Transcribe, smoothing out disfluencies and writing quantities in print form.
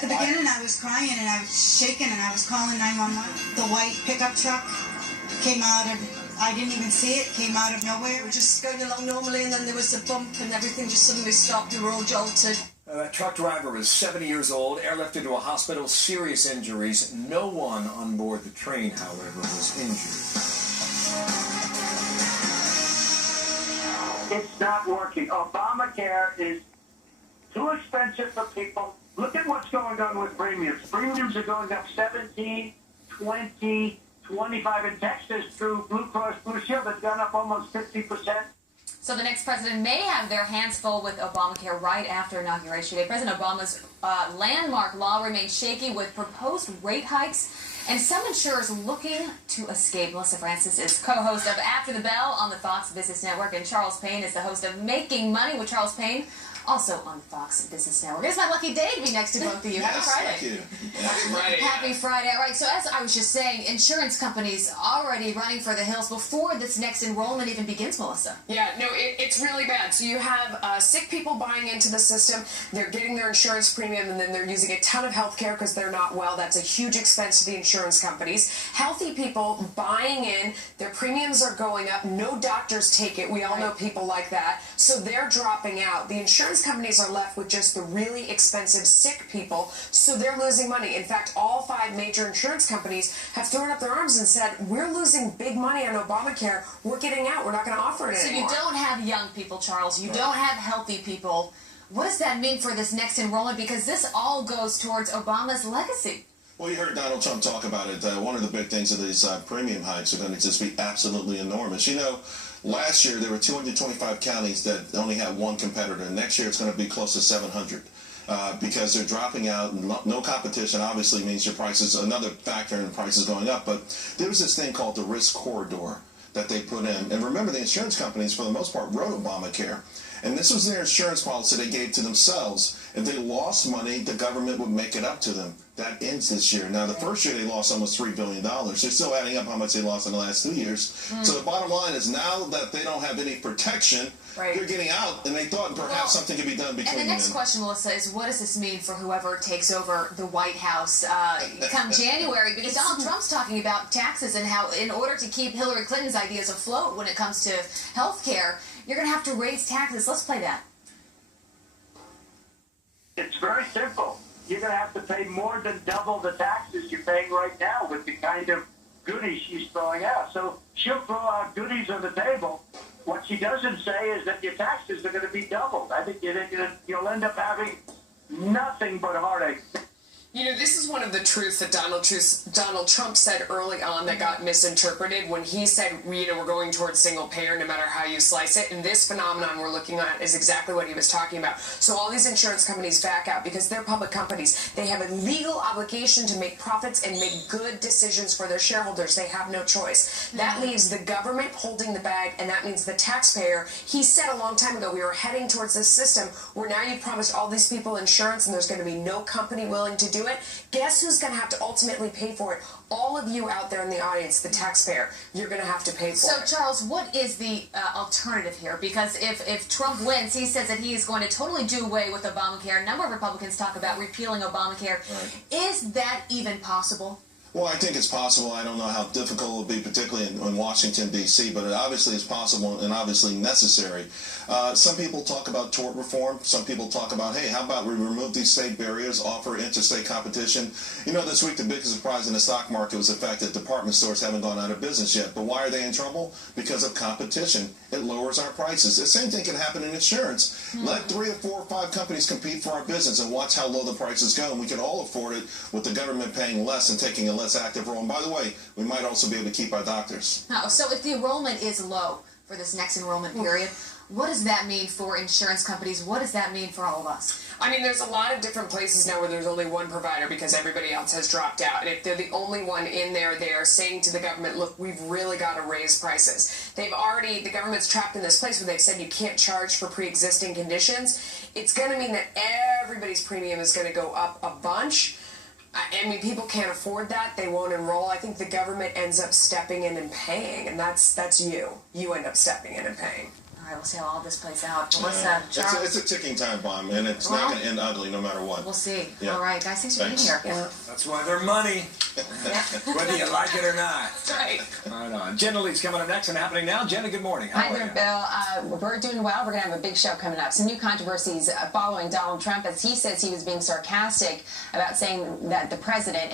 At the beginning, I was crying and I was shaking and I was calling 911. The white pickup truck came out of, I didn't even see it, came out of nowhere. We were just going along normally and then there was a bump and everything just suddenly stopped. We were all jolted. That truck driver was 70 years old, airlifted to a hospital, serious injuries. No one on board the train, however, was injured. It's not working. Obamacare is too expensive for people. Look at what's going on with premiums. Premiums are going up 17, 20, 25 in Texas through Blue Cross Blue Shield. They've gone up almost 50%. So the next president may have their hands full with Obamacare right after Inauguration Day. President Obama's landmark law remains shaky with proposed rate hikes and some insurers looking to escape. Melissa Francis is co-host of After the Bell on the Fox Business Network, and Charles Payne is the host of Making Money with Charles Payne, also on the Fox Business Network. It's my lucky day to be next to both of you. Happy Friday. Thank you. Happy Friday. Happy Friday. All right, so as I was just saying, insurance companies already running for the hills before this next enrollment even begins, Melissa. Yeah, no, it's really bad. So you have sick people buying into the system, they're getting their insurance premium, and then they're using a ton of health care because they're not well. That's a huge expense to the insurance companies. Healthy people buying in, their premiums are going up, no doctors take it. We all know people like that. So they're dropping out. The insurance companies are left with just the really expensive sick people, so they're losing money. In fact, all 5 major insurance companies have thrown up their arms and said, we're losing big money on Obamacare. We're getting out. We're not going to offer it anymore. So you don't have young people, Charles. You don't have healthy people. What does that mean for this next enrollment? Because this all goes towards Obama's legacy. Well, you heard Donald Trump talk about it. One of the big things of these premium hikes are going to just be absolutely enormous. You know, last year there were 225 counties that only had one competitor. Next year it's going to be close to 700 because they're dropping out. No competition obviously means your prices, another factor in prices going up. But there was this thing called the risk corridor that they put in. And remember, the insurance companies, for the most part, wrote Obamacare. And this was their insurance policy they gave to themselves. If they lost money, the government would make it up to them. That ends this year. Now, the first year they lost almost $3 billion. They're still adding up how much they lost in the last 2 years. So the bottom line is now that they don't have any protection, they're getting out, and they thought perhaps something could be done between them. And the next question, Melissa, is what does this mean for whoever takes over the White House come January? Because Donald Trump's talking about taxes and how in order to keep Hillary Clinton's ideas afloat when it comes to health care, you're going to have to raise taxes. Let's play that. It's very simple. You're going to have to pay more than double the taxes you're paying right now with the kind of goodies she's throwing out. So she'll throw out goodies on the table. What she doesn't say is that your taxes are going to be doubled. I think you'll end up having nothing but heartache. You know, this is one of the truths that Donald Trump said early on that got misinterpreted when he said, you know, we're going towards single payer no matter how you slice it. And this phenomenon we're looking at is exactly what he was talking about. So all these insurance companies back out because they're public companies. They have a legal obligation to make profits and make good decisions for their shareholders. They have no choice. That leaves the government holding the bag, and that means the taxpayer. He said a long time ago we were heading towards this system where now you've promised all these people insurance and there's going to be no company willing to do it. Guess who's going to have to ultimately pay for it? All of you out there in the audience, the taxpayer, you're going to have to pay for it. So, Charles, what is the alternative here? Because if Trump wins, he says that he is going to totally do away with Obamacare. A number of Republicans talk about repealing Obamacare. Is that even possible? Well, I think it's possible. I don't know how difficult it will be, particularly in Washington, D.C., but it obviously is possible and obviously necessary. Some people talk about tort reform. Some people talk about, hey, how about we remove these state barriers, offer interstate competition? You know, this week the biggest surprise in the stock market was the fact that department stores haven't gone out of business yet. But why are they in trouble? Because of competition. It lowers our prices. The same thing can happen in insurance. Let 3 or 4 or 5 companies compete for our business and watch how low the prices go. And we can all afford it with the government paying less and taking a less active role. And by the way, we might also be able to keep our doctors. So if the enrollment is low for this next enrollment period, what does that mean for insurance companies? What does that mean for all of us? I mean, there's a lot of different places now where there's only one provider because everybody else has dropped out. And if they're the only one in there, they are saying to the government, look, we've really got to raise prices. The government's trapped in this place where they've said you can't charge for pre-existing conditions. It's going to mean that everybody's premium is going to go up a bunch. I mean, people can't afford that. They won't enroll. I think the government ends up stepping in and paying, and that's you. You end up stepping in and paying. right, we'll see how all this plays out. But let's, Yeah. Charles, It's a ticking time bomb, and it's not going to end ugly no matter what. we'll see. Yeah. All right, guys, thanks for being here. That's why they're money, whether you like it or not. That's right. Right on. Jenna Lee's coming up next and happening now. Jenna, good morning. How Hi are there, you? Bill. We're doing well. We're going to have a big show coming up. Some new controversies following Donald Trump as he says he was being sarcastic about saying that the president